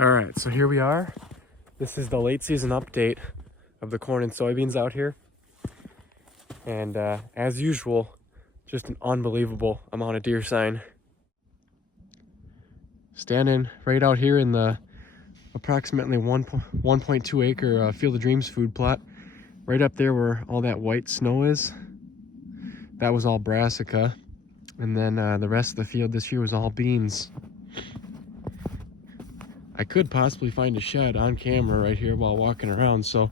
All right, so here we are. This is the late season update of the corn and soybeans out here. And as usual, just an unbelievable amount of deer sign. Standing right out here in the approximately 1.2 acre Field of Dreams food plot. Right up there where all that white snow is, that was all brassica. And then the rest of the field this year was all beans. I could possibly find a shed on camera right here while walking around, so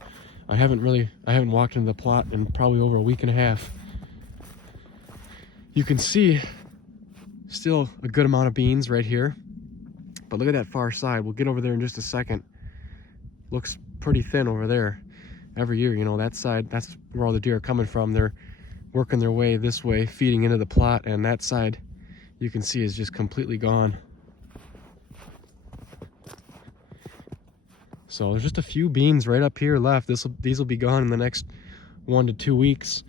I haven't walked into the plot in probably over a week and a half. You can see still a good amount of beans right here, but look at that far side. We'll get over there in just a second. Looks pretty thin over there. Every year, you know, that side, that's where all the deer are coming from. They're working their way this way, feeding into the plot, and that side you can see is just completely gone. So there's just a few beans right up here left. These will be gone in the next 1 to 2 weeks.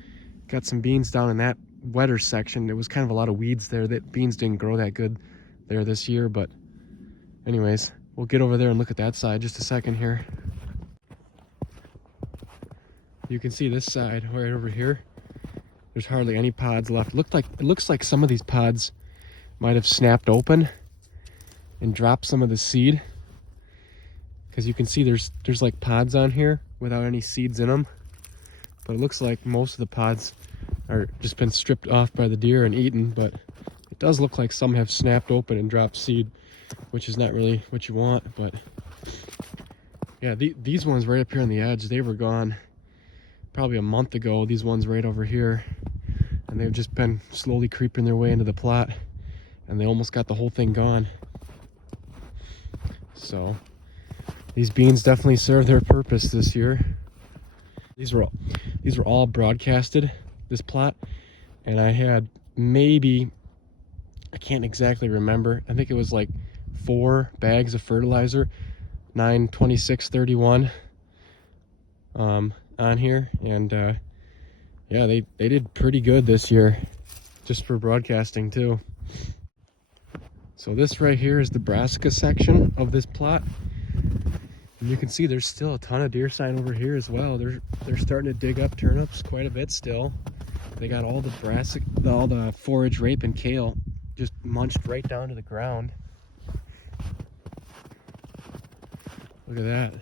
Got some beans down in that wetter section. There was kind of a lot of weeds there. That beans didn't grow that good there this year, but anyways, we'll get over there and look at that side just a second here. You can see this side right over here. There's hardly any pods left. It looks like some of these pods might have snapped open and dropped some of the seed. Because you can see there's like pods on here without any seeds in them. But it looks like most of the pods are just been stripped off by the deer and eaten. But it does look like some have snapped open and dropped seed, which is not really what you want. But yeah, these ones right up here on the edge, they were gone probably a month ago. These ones right over here. And they've just been slowly creeping their way into the plot. And they almost got the whole thing gone. So these beans definitely serve their purpose this year. These were all broadcasted, this plot, and I had maybe, I can't exactly remember, I think it was like 4 bags of fertilizer, 92631 on here, and yeah, they did pretty good this year, just for broadcasting too. So this right here is the brassica section of this plot. And you can see there's still a ton of deer sign over here as well. They're starting to dig up turnips quite a bit still. They got all the brassica, all the forage rape and kale just munched right down to the ground. Look at that.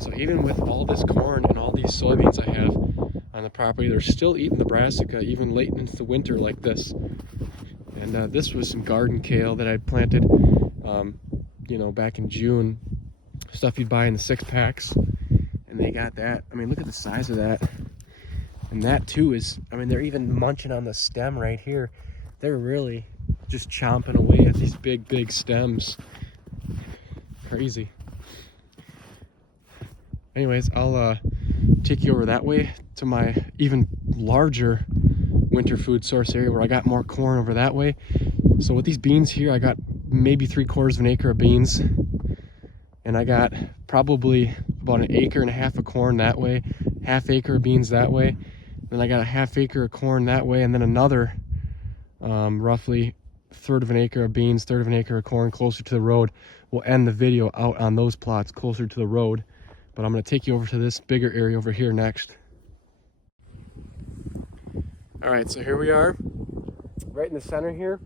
So even with all this corn and all these soybeans I have on the property, they're still eating the brassica even late into the winter like this. And this was some garden kale that I'd planted, you know, back in June. Stuff you'd buy in the 6-packs. And they got that. I mean, look at the size of that. And that too is, I mean, they're even munching on the stem right here. They're really just chomping away at these big stems. Crazy. Anyways, I'll take you over that way to my even larger winter food source area where I got more corn over that way. So with these beans here, I got maybe 3/4 of an acre of beans, and I got probably about 1.5 acres of corn that way, 1/2 acre of beans that way, then I got 1/2 acre of corn that way, and then another roughly 1/3 of an acre of beans, 1/3 of an acre of corn closer to the road. We'll end the video out on those plots closer to the road, but I'm going to take you over to this bigger area over here next. All right, so here we are. Right in the center here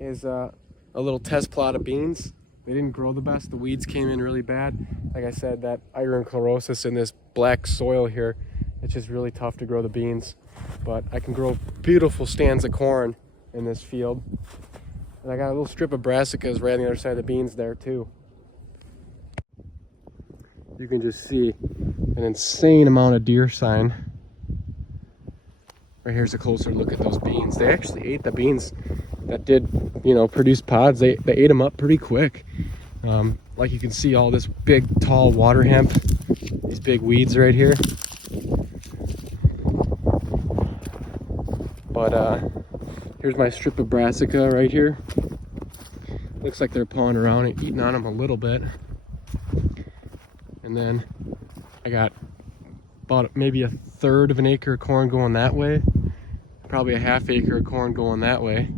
is a little test plot of beans. They didn't grow the best. The weeds came in really bad. Like I said, that iron chlorosis in this black soil here, it's just really tough to grow the beans. But I can grow beautiful stands of corn in this field. And I got a little strip of brassicas right on the other side of the beans there too. You can just see an insane amount of deer sign. Right here's a closer look at those beans. They actually ate the beans that did, you know, produce pods. They ate them up pretty quick. Like you can see all this big, tall water hemp, these big weeds right here. But here's my strip of brassica right here. Looks like they're pawing around and eating on them a little bit. And then I got about maybe 1/3 of an acre of corn going that way, probably 1/2 acre of corn going that way,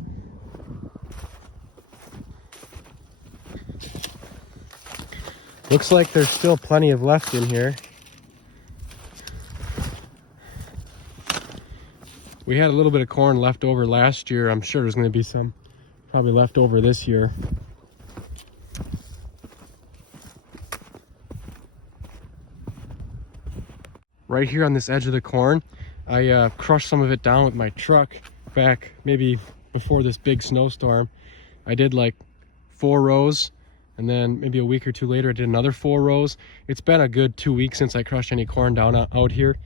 Looks like there's still plenty of left in here. We had a little bit of corn left over last year. I'm sure there's going to be some probably left over this year. Right here on this edge of the corn, I crushed some of it down with my truck back maybe before this big snowstorm. I did like 4 rows, and then maybe a week or two later I did another 4 rows. It's been a good 2 weeks since I crushed any corn down out here.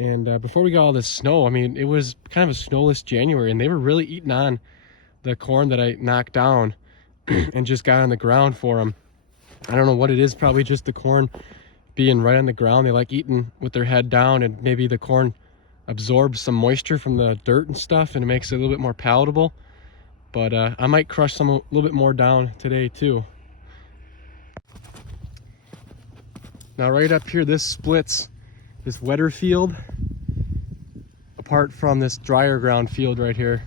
And before we got all this snow, I mean, it was kind of a snowless January, and they were really eating on the corn that I knocked down and just got on the ground for them. I don't know what it is, probably just the corn being right on the ground. They like eating with their head down, and maybe the corn absorbs some moisture from the dirt and stuff, and it makes it a little bit more palatable. But I might crush some a little bit more down today too. Now right up here, this splits this wetter field apart from this drier ground field right here.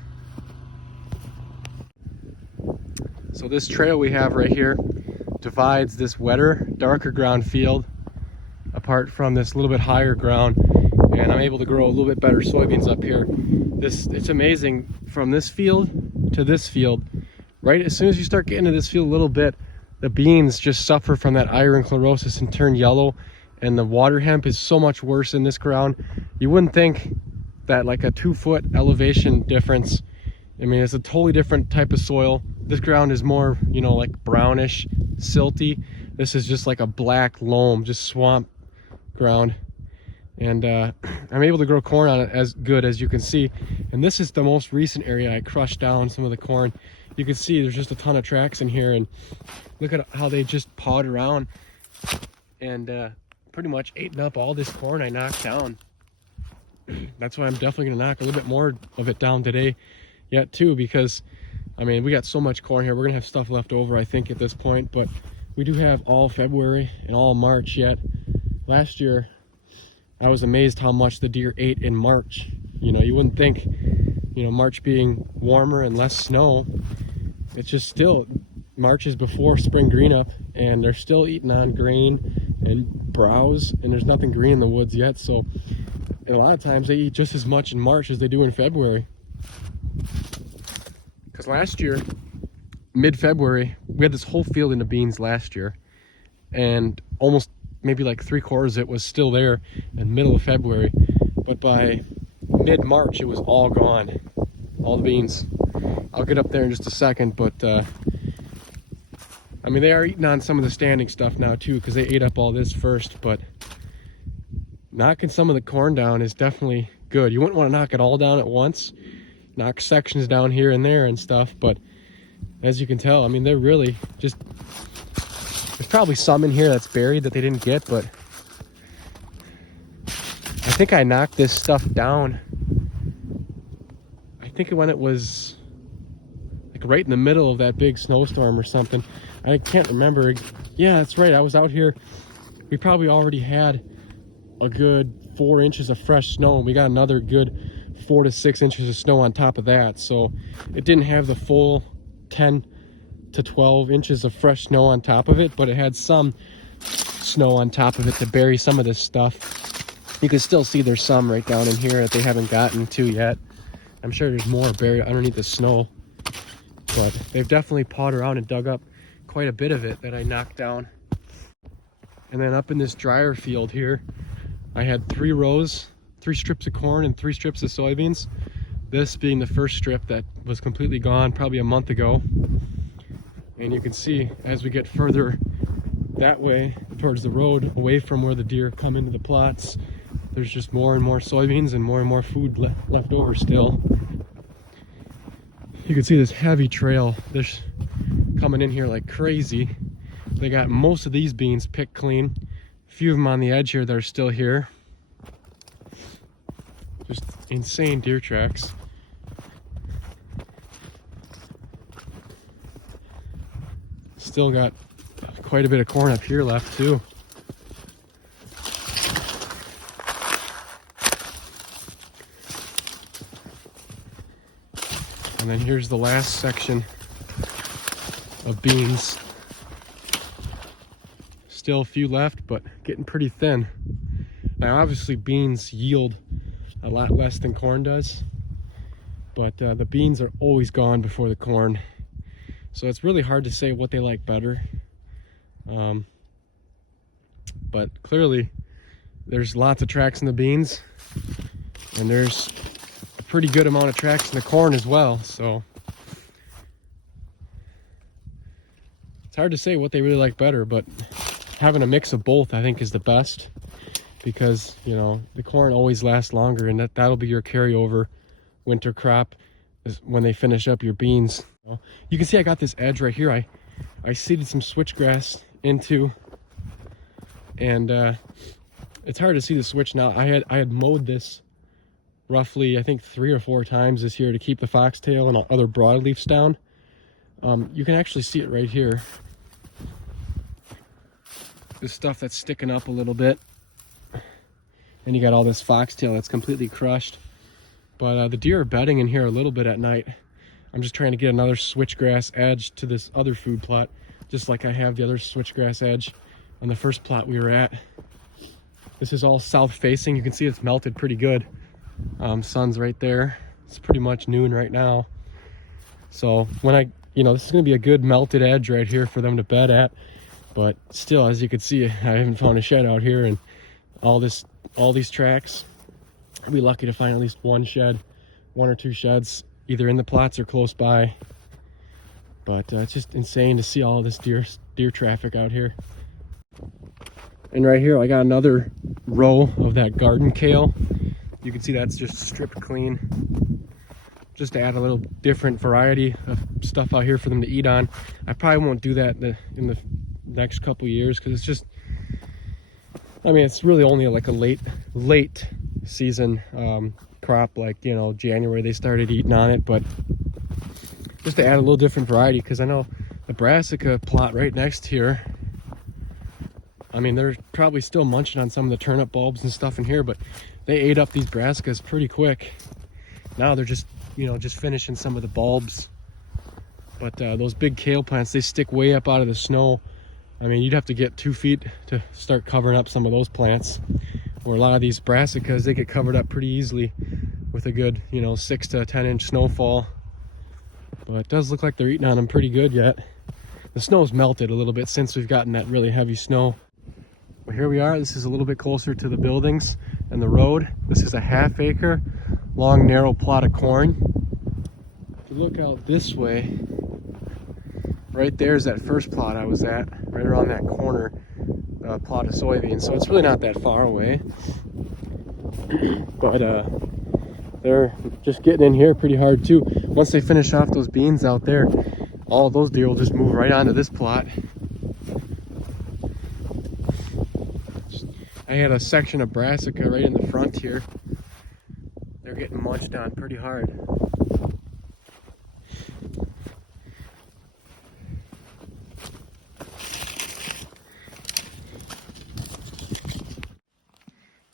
So this trail we have right here divides this wetter, darker ground field apart from this little bit higher ground, and I'm able to grow a little bit better soybeans up here. It's amazing, from this field to this field, right as soon as you start getting to this field a little bit, the beans just suffer from that iron chlorosis and turn yellow, and the water hemp is so much worse in this ground. You wouldn't think that like a 2-foot elevation difference. I mean, it's a totally different type of soil. This ground is more, you know, like brownish, silty. This is just like a black loam, just swamp ground. And I'm able to grow corn on it as good as you can see. And this is the most recent area I crushed down some of the corn. You can see there's just a ton of tracks in here, and look at how they just pawed around and pretty much ate up all this corn I knocked down. That's why I'm definitely gonna knock a little bit more of it down today yet too, because I mean, we got so much corn here. We're gonna have stuff left over, I think, at this point, but we do have all February and all March yet. Last year, I was amazed how much the deer ate in March. You know, you wouldn't think, you know, March being warmer and less snow, it's just still, March is before spring green up, and they're still eating on grain and browse, and there's nothing green in the woods yet. So a lot of times they eat just as much in March as they do in February. Because last year, mid-February, we had this whole field into beans last year, and almost maybe like 3/4 of it was still there in middle of February, but by mid-March it was all gone, all the beans. I'll get up there in just a second, but I mean, they are eating on some of the standing stuff now too, because they ate up all this first. But knocking some of the corn down is definitely good. You wouldn't want to knock it all down at once, knock sections down here and there and stuff, but as you can tell, I mean, they're really just, there's probably some in here that's buried that they didn't get, but I think I knocked this stuff down, I think when it was like right in the middle of that big snowstorm or something. I can't remember. Yeah, that's right, I was out here. We probably already had a good 4 inches of fresh snow, and we got another good 4 to 6 inches of snow on top of that. So it didn't have the full 10 to 12 inches of fresh snow on top of it, but it had some snow on top of it to bury some of this stuff. You can still see there's some right down in here that they haven't gotten to yet. I'm sure there's more buried underneath the snow, but they've definitely pawed around and dug up quite a bit of it that I knocked down. And then up in this drier field here, I had 3 rows, 3 strips of corn and 3 strips of soybeans. This being the first strip that was completely gone probably a month ago. And you can see as we get further that way towards the road, away from where the deer come into the plots, there's just more and more soybeans and more food left over still. You can see this heavy trail. There's coming in here like crazy. They got most of these beans picked clean. A few of them on the edge here that are still here. Just insane deer tracks. Still got quite a bit of corn up here left too. And then here's the last section of beans. still a few left, but getting pretty thin. Now obviously beans yield a lot less than corn does, but the beans are always gone before the corn. So it's really hard to say what they like better. But clearly there's lots of tracks in the beans, and there's a pretty good amount of tracks in the corn as well. So it's hard to say what they really like better, but having a mix of both I think is the best, because you know the corn always lasts longer, and that'll be your carryover winter crop is when they finish up your beans. You can see I got this edge right here. I seeded some switchgrass into, and it's hard to see the switch now. I had mowed this roughly I think 3 or 4 times this year to keep the foxtail and other broadleafs down. You can actually see it right here. This stuff that's sticking up a little bit, and you got all this foxtail that's completely crushed. But the deer are bedding in here a little bit at night. I'm just trying to get another switchgrass edge to this other food plot, just like I have the other switchgrass edge on the first plot we were at. This is all south facing. You can see it's melted pretty good. Sun's right there. It's pretty much noon right now. So when this is gonna be a good melted edge right here for them to bed at. But still, as you can see, I haven't found a shed out here, and all these tracks. I'll be lucky to find at least one or two sheds, either in the plots or close by. But it's just insane to see all this deer traffic out here. And right here I got another row of that garden kale. You can see that's just stripped clean, just to add a little different variety of stuff out here for them to eat on. I probably won't do that in the next couple years, because it's just, I mean, it's really only like a late season crop, like, you know, January they started eating on it. But just to add a little different variety, because I know the brassica plot right next here, I mean, they're probably still munching on some of the turnip bulbs and stuff in here, but they ate up these brassicas pretty quick. Now they're just, you know, just finishing some of the bulbs. But those big kale plants, they stick way up out of the snow. I mean, you'd have to get 2 feet to start covering up some of those plants. Or a lot of these brassicas, they get covered up pretty easily with a good, you know, 6 to 10 inch snowfall. But it does look like they're eating on them pretty good yet. The snow's melted a little bit since we've gotten that really heavy snow. But here we are. This is a little bit closer to the buildings and the road. This is a 1/2 acre long narrow plot of corn. If you look out this way, right there's that first plot I was at, right around that corner, plot of soybeans. So it's really not that far away. But they're just getting in here pretty hard too. Once they finish off those beans out there, all those deer will just move right onto this plot. I had a section of brassica right in the front here. They're getting munched on pretty hard.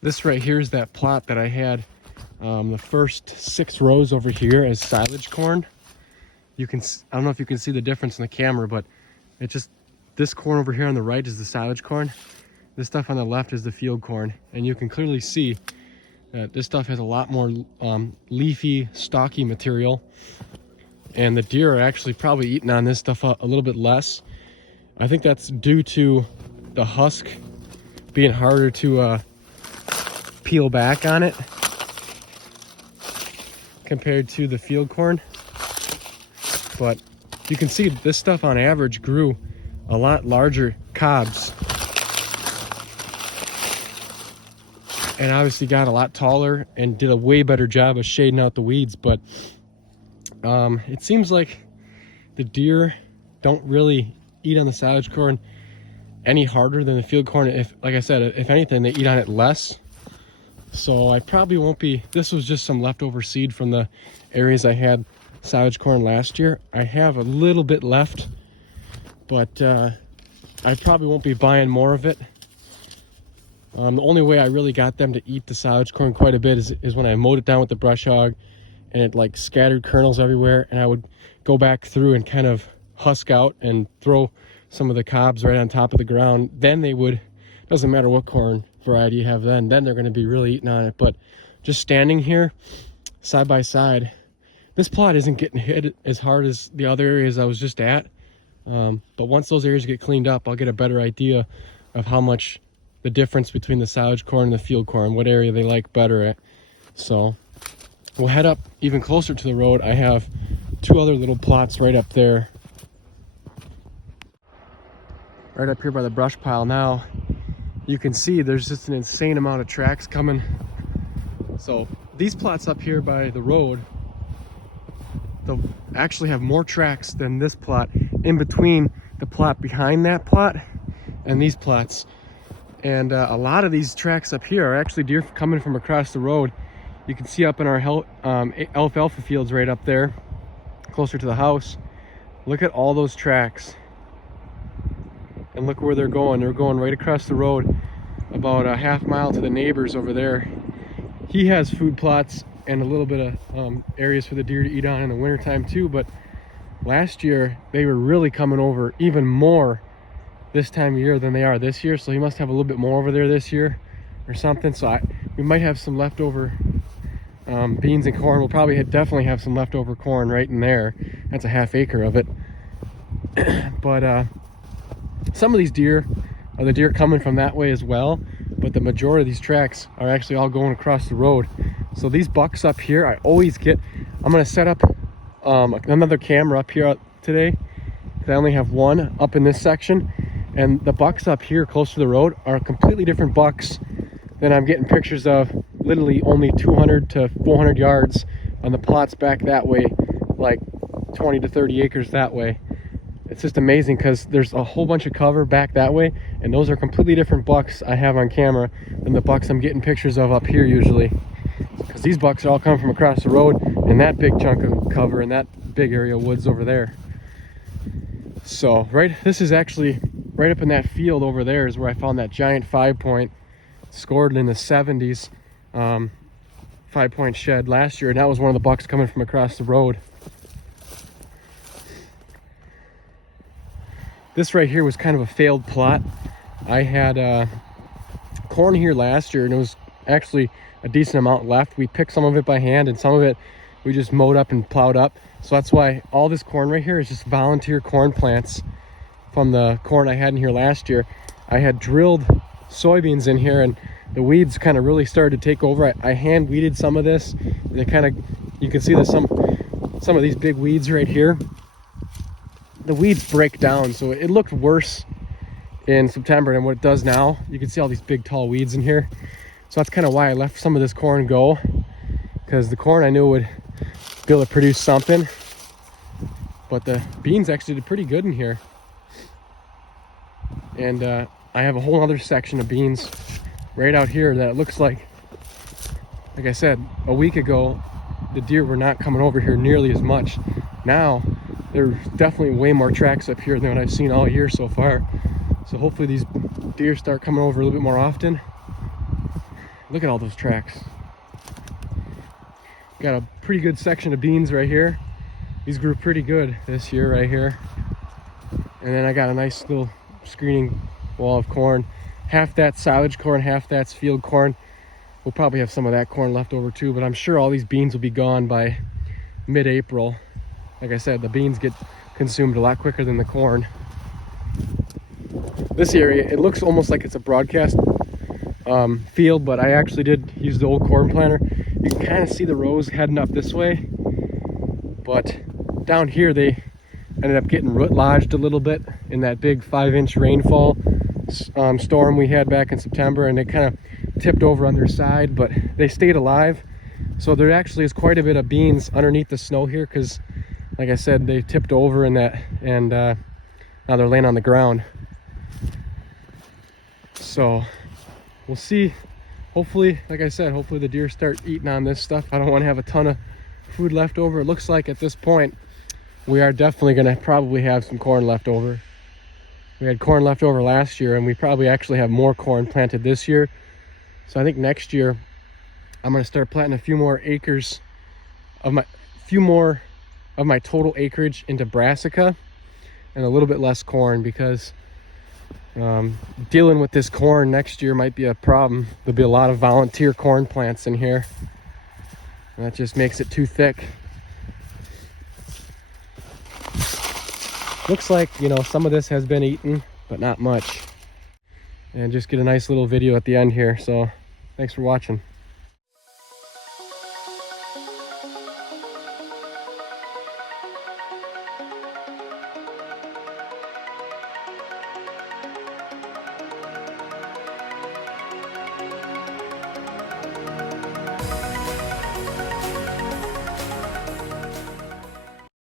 This right here is that plot that I had the first 6 rows over here as silage corn. I don't know if you can see the difference in the camera, but this corn over here on the right is the silage corn. This stuff on the left is the field corn, and you can clearly see that this stuff has a lot more leafy, stocky material, and the deer are actually probably eating on this stuff a little bit less. I think that's due to the husk being harder to peel back on it compared to the field corn. But you can see this stuff on average grew a lot larger cobs, and obviously got a lot taller and did a way better job of shading out the weeds. But it seems like the deer don't really eat on the silage corn any harder than the field corn. Like I said, if anything, they eat on it less. So I probably won't be, this was just some leftover seed from the areas I had silage corn last year. I have a little bit left, but I probably won't be buying more of it. The only way I really got them to eat the silage corn quite a bit is when I mowed it down with the brush hog, and it like scattered kernels everywhere, and I would go back through and kind of husk out and throw some of the cobs right on top of the ground, then they would, doesn't matter what corn variety you have then they're going to be really eating on it. But just standing here side by side, this plot isn't getting hit as hard as the other areas I was just at. But once those areas get cleaned up, I'll get a better idea of how much the difference between the silage corn and the field corn, what area they like better at. So we'll head up even closer to the road. I have 2 other little plots right up there. Right up here by the brush pile now, you can see there's just an insane amount of tracks coming. So these plots up here by the road, they'll actually have more tracks than this plot in between the plot behind that plot and these plots. And a lot of these tracks up here are actually deer coming from across the road. You can see up in our alfalfa fields right up there, closer to the house. Look at all those tracks. And look where they're going. They're going right across the road, about a half mile to the neighbors over there. He has food plots and a little bit of areas for the deer to eat on in the wintertime too, but last year they were really coming over even more this time of year than they are this year, so he must have a little bit more over there this year or something. So we might have some leftover beans and corn. We'll probably definitely have some leftover corn right in there. That's a half acre of it. But some of these deer are the deer coming from that way as well, but the majority of these tracks are actually all going across the road. So these bucks up here, I always get, I'm going to set up another camera up here today, because I only have one up in this section. And the bucks up here close to the road are completely different bucks than I'm getting pictures of literally only 200 to 400 yards on the plots back that way, like 20 to 30 acres that way. It's just amazing because there's a whole bunch of cover back that way, and those are completely different bucks I have on camera than the bucks I'm getting pictures of up here usually. Because these bucks are all coming from across the road and that big chunk of cover and that big area of woods over there. So this is actually right up in that field over there is where I found that giant 5-point scored in the 70s 5-point shed last year, and that was one of the bucks coming from across the road. This right here was kind of a failed plot. I had corn here last year, and it was actually a decent amount left. We picked some of it by hand, and some of it we just mowed up and plowed up. So that's why all this corn right here is just volunteer corn plants from the corn I had in here last year. I had drilled soybeans in here, and the weeds kind of really started to take over. I hand weeded some of this. They kind of, you can see there's some of these big weeds right here. The weeds break down, so it looked worse in September than what it does now. You can see all these big tall weeds in here. So that's kind of why I left some of this corn go, because the corn I knew would be able to produce something. But the beans actually did pretty good in here. And I have a whole other section of beans right out here that it looks like I said, a week ago, the deer were not coming over here nearly as much. Now, there's definitely way more tracks up here than what I've seen all year so far. So hopefully these deer start coming over a little bit more often. Look at all those tracks. Got a pretty good section of beans right here. These grew pretty good this year right here. And then I got a nice little screening wall of corn. Half that's silage corn, half that's field corn. We'll probably have some of that corn left over too, but I'm sure all these beans will be gone by mid-April. Like I said, the beans get consumed a lot quicker than the corn. This area, it looks almost like it's a broadcast field, but I actually did use the old corn planter. You can kind of see the rows heading up this way, but down here they ended up getting root lodged a little bit in that big 5-inch rainfall storm we had back in September, and it kind of tipped over on their side, but they stayed alive. So there actually is quite a bit of beans underneath the snow here, because like I said, they tipped over in that, and now they're laying on the ground. So we'll see. Hopefully, like I said, hopefully the deer start eating on this stuff. I don't want to have a ton of food left over. It looks like at this point we are definitely going to probably have some corn left over. We had corn left over last year, and we probably actually have more corn planted this year. So I think next year I'm going to start planting a few more of my total acreage into brassica. and a little bit less corn, because dealing with this corn next year might be a problem. There'll be a lot of volunteer corn plants in here, and that just makes it too thick. Looks like, you know, some of this has been eaten, but not much. And just get a nice little video at the end here. So thanks for watching.